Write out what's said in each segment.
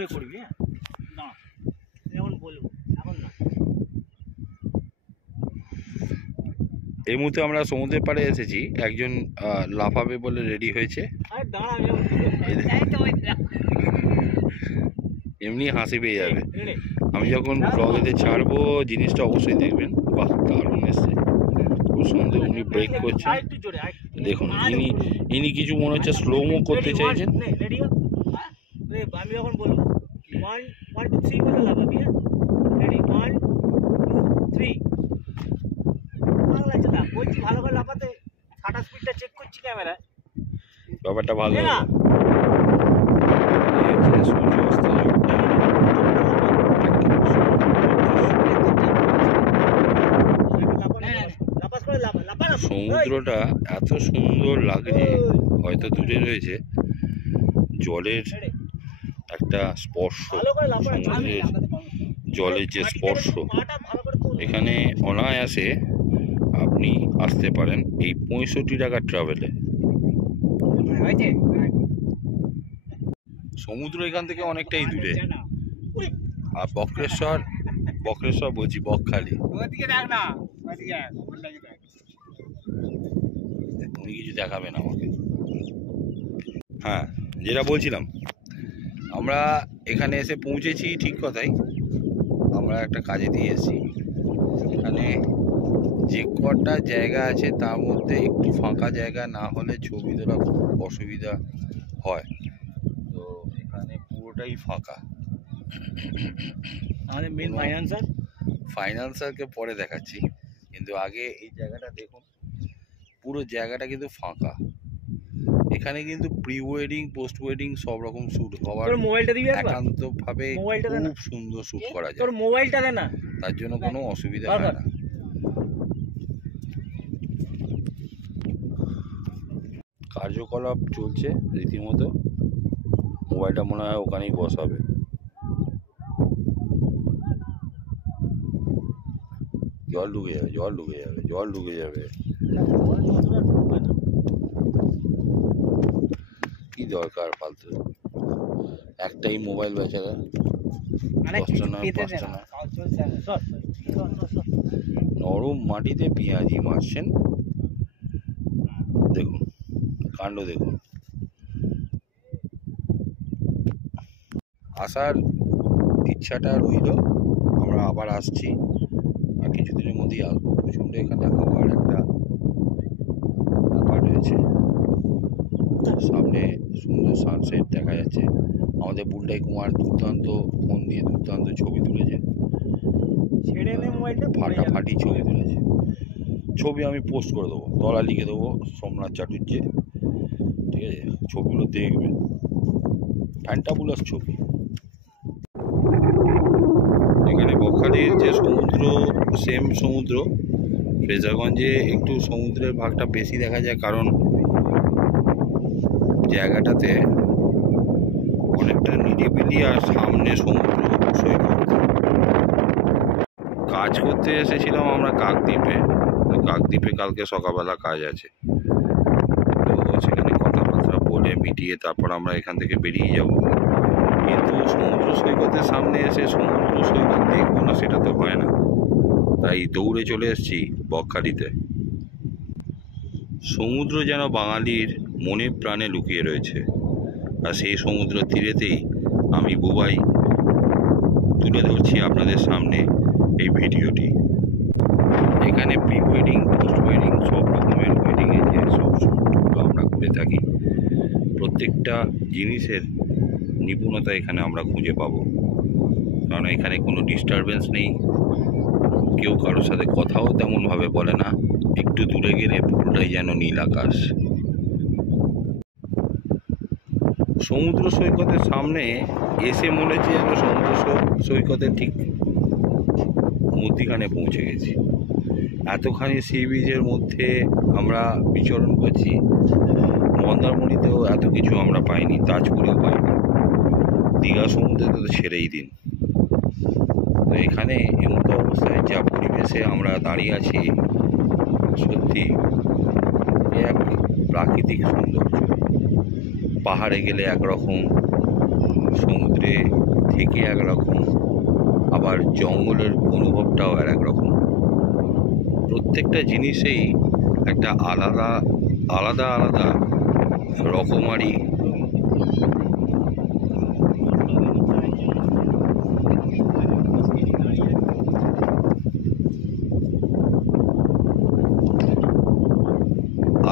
ঘুরে করবি। হ্যাঁ না এখন বলবো, এখন না। এই মুহূর্তে আমরা সমুদ্রের পাড়ে এসেছি, একজন লাফাবে বলে রেডি হয়েছে। এমনি হাসি পেয়ে যাবে। আমি যখন ব্লগেতে ছাড়বো জিনিসটা অবশ্যই দেখবেন। বাহ, দারুণ এসছে, খুব সুন্দর। উনি ব্রেক করছেন, দেখুন। ইনি কিছু মনে হচ্ছে স্লোমো করতে চাইছেন। আমি যখন বলবো 1 1 2 3 বলে লাগাবি। হ্যাঁ রেডি 1 2 3। ভালো লাগছে না, বলছি ভালো করে লাফাতে। শাটার স্পিডটা চেক করছি ক্যামেরায়, ব্যাপারটা ভালো। সমুদ্রটা এত সুন্দর লাগছে, হয়তো দূরে রয়েছে। জলের একটা স্পর্শ, সমুদ্রের জলের যে স্পর্শ, এখানে অনায়াসে আপনি আসতে পারেন এই 65 টাকার ট্রাভেলে। সমুদ্র এখান থেকে অনেকটাই দূরে। আর বক্রেশ্বর বলছি, বকখালি। উনি কিছু দেখাবেন আমাকে। হ্যাঁ, যেটা বলছিলাম, আমরা এখানে এসে পৌঁছেছি ঠিক কথাই। আমরা একটা কাজে দিয়ে এসেছি। এখানে যে কটা জায়গা আছে তার মধ্যে একটু ফাঁকা জায়গা না হলে ছবি তোলা খুব অসুবিধা হয়। তো এখানে পুরোটাই ফাঁকা। আমাদের মেন ফাইন্যান্সারকে পরে দেখাচ্ছি, কিন্তু আগে এই জায়গাটা দেখুন। পুরো জায়গাটা কিন্তু ফাঁকা। এখানে কিন্তু প্রি ওয়েডিং, পোস্ট ওয়েডিং সব রকম শ্যুট হওয়ার একান্তভাবে খুব সুন্দর শ্যুট করা যায়। তোর মোবাইলটা দে না, তার জন্য কোনো অসুবিধা হয় না। কার্যকলাপ চলছে রীতিমতো। মোবাইলটা মনে হয় ওখানেই বসাবে। জল ঢুকে যাবে। কি দরকার ফালতু, একটাই মোবাইল বেচারা। 10টা নয় 5টা নয়। নরম মাটিতে পেঁয়াজি মারছেন, দেখুন কাণ্ড দেখুন। আসার ইচ্ছাটা রইল, আমরা আবার আসছি, আর কিছুদিনের মধ্যেই আসবো। প্রচণ্ড এখানে হাওয়ার একটা ব্যাপার রয়েছে। সামনে সুন্দর সানসেট দেখা যাচ্ছে। আমাদের বুলটাই কুমার দুর্দান্ত ফোন দিয়ে দুর্দান্ত ছবি তুলেছে, ফাটাফাটি ছবি তুলেছে। ছবি আমি পোস্ট করে দেবো, তলা লিখে দেবো সোমনাথ চাটুর্যে, ঠিক আছে? ছবিগুলো দেখবেন, ফ্যান্টাবুলাস ছবি। এখানে বকখালির যে সমুদ্র, সেম সমুদ্র। ফ্রেজারগঞ্জে একটু সমুদ্রের ভাগটা বেশি দেখা যায়, কারণ জায়গাটাতে অনেকটা নিরিবিলি আর সামনে সমুদ্র সৈকত। কাজ করতে এসেছিলাম আমরা কাকদ্বীপে। কাকদ্বীপে কালকে সকালবেলা কাজ আছে, তো সেখানে কথাবার্তা বলে মিটিয়ে তারপর আমরা এখান থেকে বেরিয়ে যাব। কিন্তু সমুদ্র সৈকতের সামনে এসে সমুদ্র সৈকত দেখবো না, সেটা তো হয় না। তাই দৌড়ে চলে এসেছি বকখালিতে। সমুদ্র যেন বাঙালির মনে প্রাণে লুকিয়ে রয়েছে, আর সেই সমুদ্র তীরেতেই আমি বুবাই তুলে ধরছি আপনাদের সামনে এই ভিডিওটি। এখানে প্রি ওয়েডিং, পোস্ট ওয়েডিং সব রকমের ওয়েডিংয়ের যে সব শ্যুটগুলো আমরা করে থাকি, প্রত্যেকটা জিনিসের নিপুণতা এখানে আমরা খুঁজে পাবো। কারণ এখানে কোনো ডিস্টারবেন্স নেই, কেউ কারোর সাথে কথাও তেমনভাবে বলে না। একটু দূরে গেলে পুরোটাই যেন নীল আকাশ। সমুদ্র সৈকতের সামনে এসে মনে হচ্ছে যেন সমুদ্র সৈকতের ঠিক মধ্যিখানে পৌঁছে গেছি। এতখানি সি বিচের মধ্যে আমরা বিচরণ করছি। মন্দারমণিতেও এত কিছু আমরা পাইনি, তাজপুরেও পাইনি, দীঘা সমুদ্রে তো ছেড়েই দিন। তো এখানে এমতো অবস্থায় যা পরিবেশে আমরা দাঁড়িয়ে আছি, সত্যি এক প্রাকৃতিক সৌন্দর্য। পাহাড়ে গেলে একরকম, সমুদ্রে থেকে একরকম, আবার জঙ্গলের অনুভবটাও আর একরকম। প্রত্যেকটা জিনিসেই একটা আলাদা আলাদা আলাদা রকমারি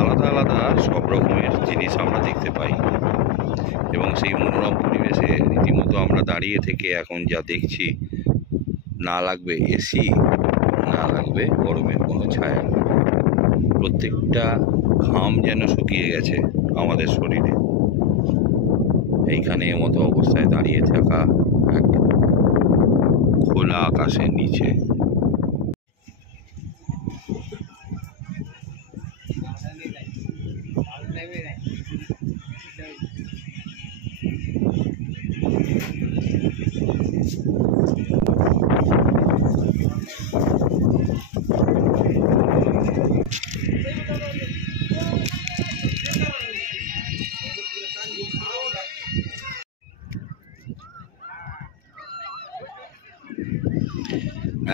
আলাদা আলাদা সব রকমের জিনিস আমরা দেখতে পাই। এবং সেই মনোরম পরিবেশে রীতিমতো আমরা দাঁড়িয়ে থেকে এখন যা দেখছি, না লাগবে এসি, না লাগবে গরমের কোনো ছায়া। প্রত্যেকটা ঘাম যেন শুকিয়ে গেছে আমাদের শরীরে। এইখানে মতো অবস্থায় দাঁড়িয়ে থাকা এক খোলা আকাশের নিচে।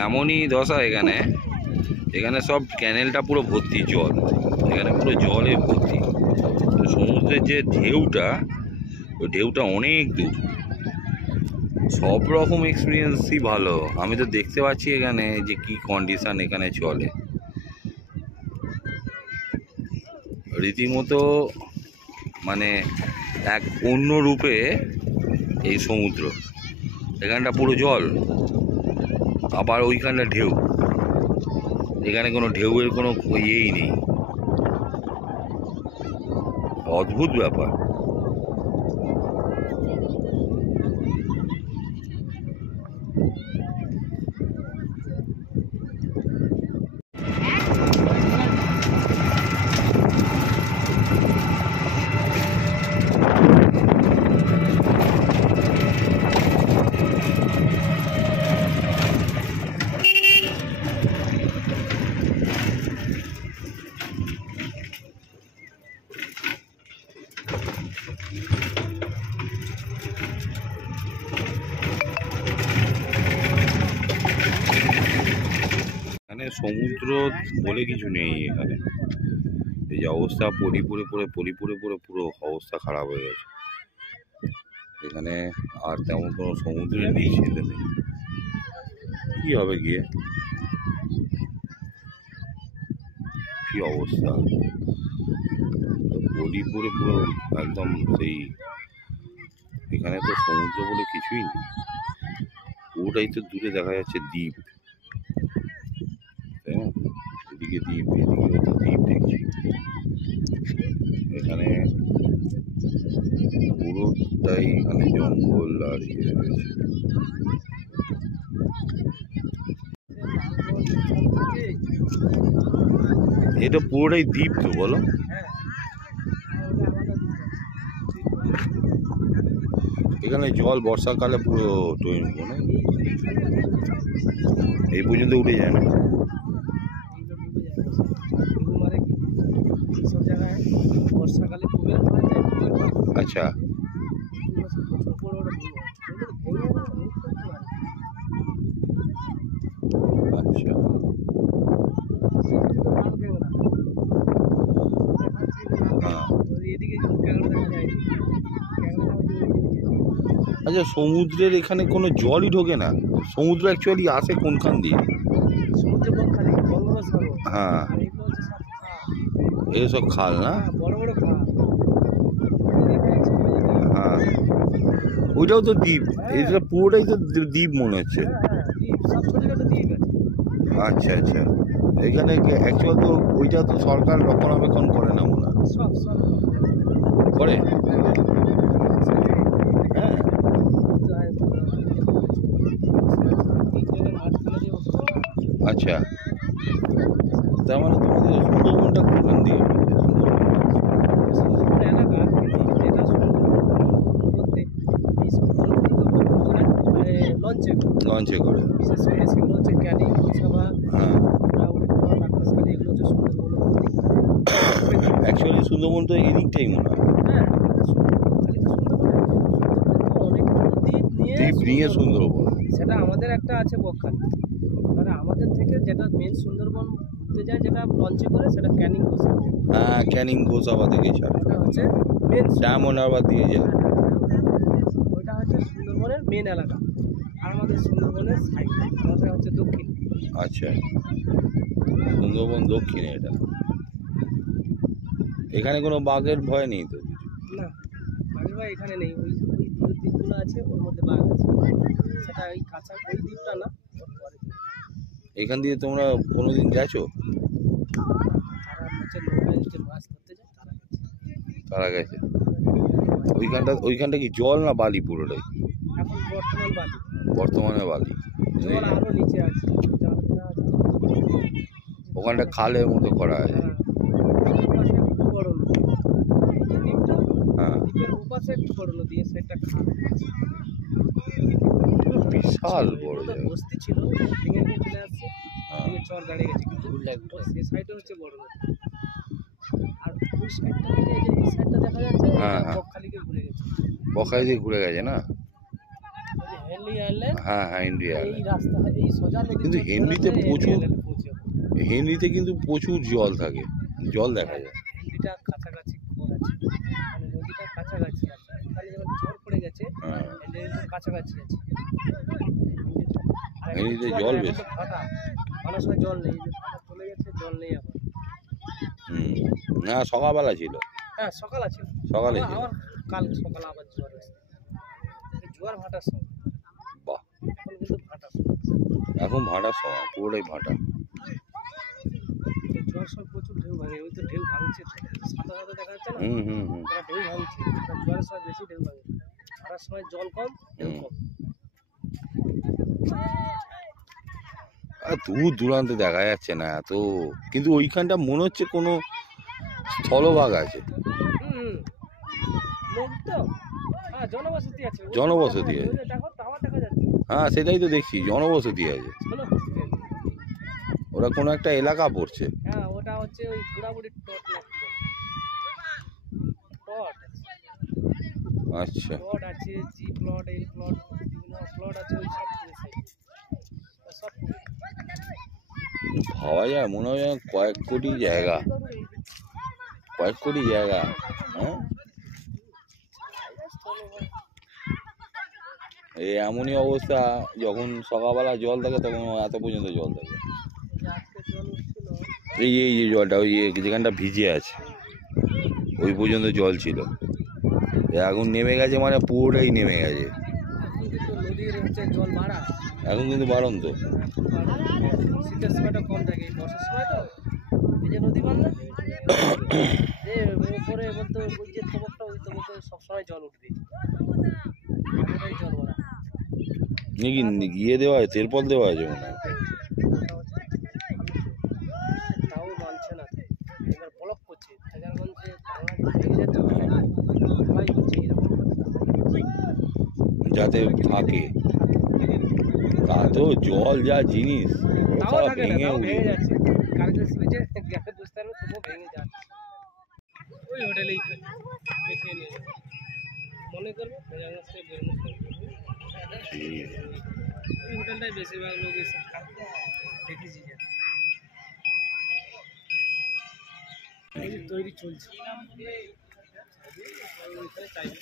এমনই দশা এখানে, এখানে সব ক্যানেলটা পুরো ভর্তি জল, এখানে পুরো জলে ভর্তি। তো সমুদ্রের যে ঢেউটা, ওই ঢেউটা অনেক দূর। সব রকম এক্সপিরিয়েন্সই ভালো। আমি তো দেখতে পাচ্ছি এখানে যে কি কন্ডিশন এখানে চলে, রীতিমতো মানে এক অন্য রূপে এই সমুদ্র। এখানটা পুরো জল, আবার ওইখানটা ঢেউ। এখানে কোনো ঢেউয়ের কোনো ইয়েই নেই। অদ্ভুত ব্যাপার। এখানে সমুদ্র বলে কিছু নেই। এখানে এই যে অবস্থা, পরিপুরে পরে পুরো অবস্থা খারাপ হয়ে গেছে। এখানে আর তেমন কোনো সমুদ্রের নেই, ছেলে নেই। কি হবে গিয়ে, কি অবস্থা, পরিপুরে পুরো একদম সেই। এখানে তো সমুদ্র বলে কিছুই নেই, পুরোটাই তো দূরে দেখা যাচ্ছে দ্বীপ, তাই না? এদিকে দ্বীপ, এদিকে তো দ্বীপ দেখছি। এখানে পুরোটাই এখানে জঙ্গল আর ইয়ে রয়েছে। এটা পুরোটাই দ্বীপ তো, বলো? এখানে জল বর্ষাকালে পুরো মানে এই পর্যন্ত উঠে যায় না। আচ্ছা, আচ্ছা, আচ্ছা। সমুদ্রের এখানে কোনো জলই ঢোকে না? সমুদ্র অ্যাকচুয়ালি আসে কোনখান দিয়ে? হ্যাঁ, এসব খাল না? হ্যাঁ, ওইটাও তো দ্বীপ। এটা পুরোটাই তো দ্বীপ মনে হচ্ছে। আচ্ছা, আচ্ছা। এখানে অ্যাকচুয়াল তো ওইটা তো সরকার রক্ষণাবেক্ষণ করে না মনে হয়? করে? হ্যাঁ, আচ্ছা। তার মানে তোমাদের সুন্দরবনটা কোনখান দিয়ে? লঞ্চে করে। হ্যাঁ, অ্যাকচুয়ালি সুন্দরবন তো এদিকটাই মনে হয়। জিপ নিয়ে সুন্দরবন। সেটা আমাদের একটা আছে বকখালি। এবারে আমাদের থেকে যেটা মেন সুন্দরবন ঘুরতে যায়, যেটা লঞ্চে করে, সেটা ক্যানিং গোসা। হ্যাঁ, ক্যানিং গোসাবা থেকে ছাড়ে, ওটা হচ্ছে মেন ডায়মন্ড হারবার দিয়ে যায়। ওইটা হচ্ছে সুন্দরবনের মেন এলাকা, আর আমাদের সুন্দরবনের সাইড, ওটা হচ্ছে দক্ষিণ। আচ্ছা, সুন্দরবন দক্ষিণে এটা। এখানে কোনো বাঘের ভয় নেই তো? না, বাঘের ভাই এখানে নেই। ওই ওই দূরের দ্বীপগুলো আছে, ওর মধ্যে বাঘ আছে। সেটা ওই কাঁচা ওই দ্বীপটা না, ওর পরে। এখান দিয়ে তোমরা কোনোদিন গেছো? তারা হচ্ছে নৌকায় যে মাছ ধরতে যায়, তারা গেছে। তারা গেছে। ওইখানটা কি জল না বালি পুরোটাই? এখন বর্তমান বালি, বর্তমানে বালি। জল আরো নিচে আছে, জল কেনা আছে। ওখানটা খালের মতো করা আছে। হ্যাঁ, ওপাশে একটু বড় নদী। এই যে দ্বীপটা, হ্যাঁ, দ্বীপের ওপাশে একটু বড় নদী, সেটা খাল। বিশাল বড় ওটা জায়গা। বস্তি ছিল, ভেঙে ভেঙে চলে আসছে, হ্যাঁ। ভেঙে চর দাঁড়িয়ে গেছে, কিন্তু ওর সে সাইডে হচ্ছে বড় নদী। আর ওই সাইডটা থেকে এই যে এই সাইডটা দেখা যাচ্ছে, হ্যাঁ, হ্যাঁ। বকখালিকে ঘুরে গেছে। বখাই দিয়ে ঘুরে গেছে না? ওই যে হেনলি আইল্যান্ড, হ্যাঁ হ্যাঁ, ইন্ডিয়া। এই রাস্তা, এই সোজা নদী কিন্তু চড়তে হেনরিতে চড়তে প্রচুর- হেনলি আইল্যান্ডে পৌঁছে যাবে। হেনরিতে কিন্তু প্রচুর জল থাকে, জল দেখা যায়। হেনরিটা কাছাকাছি ঘর আছে, মানে নদীটা কাছাকাছি আছে। এখানে যখন চর পড়ে গেছে, হ্যাঁ, হেনরিটা কাছাকাছি আছে। আর হেনরিতে এখন জল এখন বেশি। তো ফাটা, অনেক সময় জল নেই, যে ফাটা চলে গেছে, জল নেই এখন। না, সকালবেলা ছিল, হ্যাঁ, সকাল আছে, সকালে আবার ছিল। আবার কাল সকাল আবার জোয়ার আসছে। এই জোয়ার ভাটার সময়, বাহ, এখন কিন্তু ভাটার সময়। এখন ভাটার সময়, পুরোটাই ভাটা। এই জোয়ার সময় প্রচুর ঢেউ ভাঙে, ওই তো ঢেউ ভাঙছে তো, সাদা সাদা দেখা যাচ্ছে না, হুম হুম হুম। ওরা ঢেউ ভাঙছে। ওরা জোয়ারের সময় বেশি ঢেউ ভাঙে, ভাটার সময় জল কম, ঢেউ হুম। কম। আর দূর দূরান্তে দেখা যাচ্ছে না এত, কিন্তু ওইখানটা মনে হচ্ছে কোনো স্থলভাগ আছে। হুম, লোক তো, হ্যাঁ, জনবসতি আছে। ওই যে জনবসতি ওই আছে। যে দেখো, টাওয়ার দেখা যাচ্ছে, হ্যাঁ, সেটাই তো দেখছি, জনবসতি আছে। জনবসতি আছে। ওরা কোনো একটা এলাকা পড়ছে। হ্যাঁ, ওটা হচ্ছে ওই বুড়াবুড়ির টট না কি বলে? টট, আচ্ছা, প্লট আছে, জি প্লট, এল প্লট, বিভিন্ন প্লট আছে, ওই সব পুড়েছে, সব পুড়ে। ভাবা যায়, মনে হয় যেন কয়েক কোটি জায়গা, কয়েক কোটি জায়গা। হ্যাঁ, এই এমনই অবস্থা, যখন সকালবেলা জল থাকে তখন এত পর্যন্ত জল থাকে। যে আজকে জল উঠছিল, এই এই যে জলটা, ওই যেখানটা ভিজে আছে ওই পর্যন্ত জল ছিল, এখন নেমে গেছে, মানে পুরোটাই নেমে গেছে। এখন কিন্তু নদীর হচ্ছে জল বাড়া, এখন কিন্তু বাড়ন্ত। এখন বাড়া। শীতের সময়টা কম থাকে, বর্ষার সময় তো এই যে নদী বাড়লে পরে বলতে ওই যে তবকটা, ওই তবকে সবসময় জল উঠবে, এতটাই জল বাড়া। নাকি গিয়ে দেওয়া হয়, তেলপল দেওয়া আছে মনে হয়। তাও মানছে না তো, এবার ব্লক করছে হাজারগঞ্জে, বাংলাদেশ ভেঙে যাচ্ছে, সবাই করছে এরকম করছে। যাতে থাকে, তা তো জল যা জিনিস, ও তাও সব থাকে না, ভেঙে তাও উড়ে। ভেঙে যাচ্ছে। কারেন্টের সুইচে গ্যাসে বুঝতে পারবে, তবুও ভেঙে যাচ্ছে। ওই হোটেলেই থাকে, দেখে নিয়ে যাবে। মনে করবে হাজারগঞ্জ থেকে বেরোনোর সময় বলবে, ওই হোটেলটাই বেশিরভাগ লোক এসে খায়, দেখেছি যে এই যে তৈরি চলছে। ওইখানে চাইবে